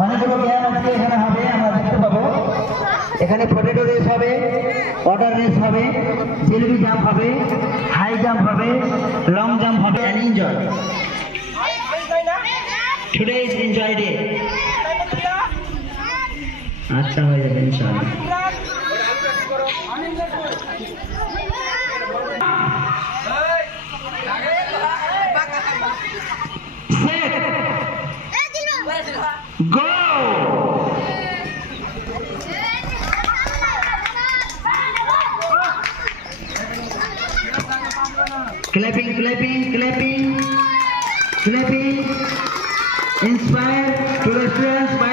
অনেকগুলো গেম আজকে এখানে হবে, আমরা দেখতে পাবো। এখানে পটেটো রেস হবে, ওয়াটার রেস হবে, জিলিপি জাম্প হবে, হাই জাম্প হবে, লং জাম্প হবে। And enjoy, today is enjoy day. আচ্ছা হয়ে যাবে ইনশাআল্লাহ। Go! Clapping, clapping, clapping, clapping. Inspire to the students by